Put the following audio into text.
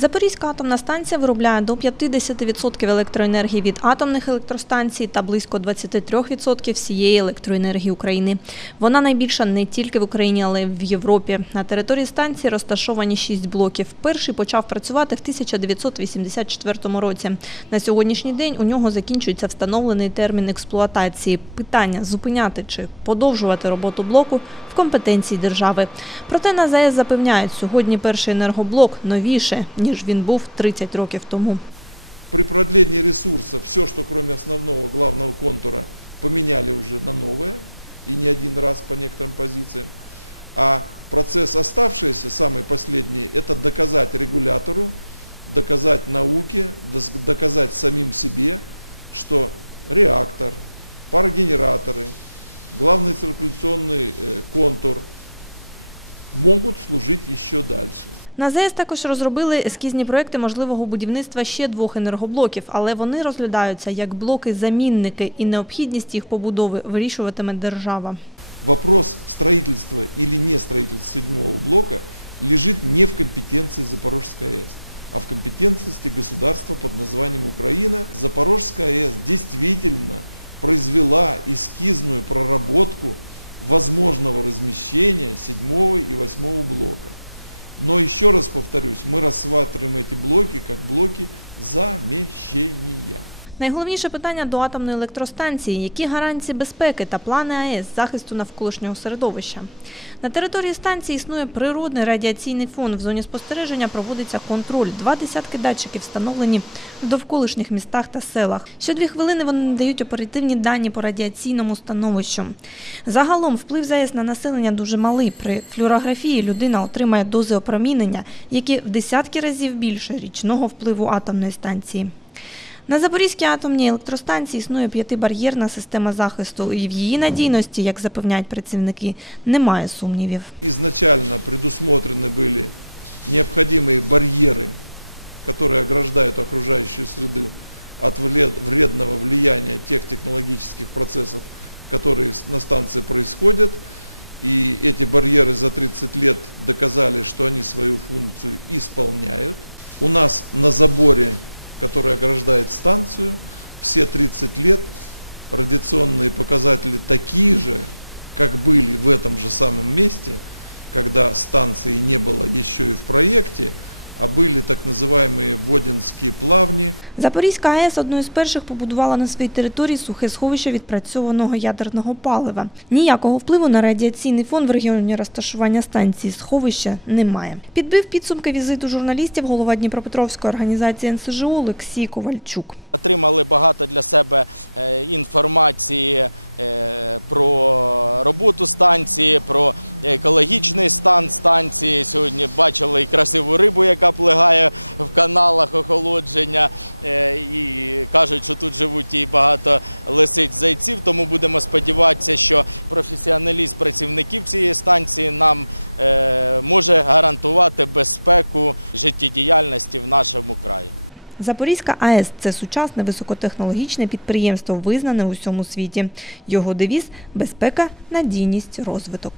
Запорізька атомна станція виробляє до 50% електроенергії від атомних електростанцій та близько 23% всієї електроенергії України. Вона найбільша не тільки в Україні, але й в Європі. На території станції розташовані шість блоків. Перший почав працювати в 1984 році. На сьогоднішній день у нього закінчується встановлений термін експлуатації. Питання зупиняти чи подовжувати роботу блоку в компетенції держави. Проте на ЗАЕС запевняють, сьогодні перший енергоблок новіше, ніж він був 30 років тому. На ЗЕС також розробили ескізні проекти можливого будівництва ще двох енергоблоків, але вони розглядаються як блоки-замінники, і необхідність їх побудови вирішуватиме держава. Найголовніше питання до атомної електростанції – які гарантії безпеки та плани АЕС захисту навколишнього середовища. На території станції існує природний радіаційний фон. В зоні спостереження проводиться контроль. Два десятки датчиків встановлені в довколишніх містах та селах. Щодві хвилини вони надають оперативні дані по радіаційному становищу. Загалом вплив ЗАЕС на населення дуже малий. При флюорографії людина отримає дози опромінення, які в десятки разів більше річного впливу атомної станції. На Запорізькій атомній електростанції існує п'ятибар'єрна система захисту, і в її надійності, як запевняють працівники, немає сумнівів. Запорізька АЕС одною з перших побудувала на своїй території сухе сховище відпрацьованого ядерного палива. Ніякого впливу на радіаційний фон в регіоні розташування станції сховища немає. Підбив підсумки візиту журналістів голова Дніпропетровської організації НСЖУ Олексій Ковальчук. Запорізька АЕС це сучасне високотехнологічне підприємство, визнане у всьому світі. Його девіз безпека, надійність, розвиток.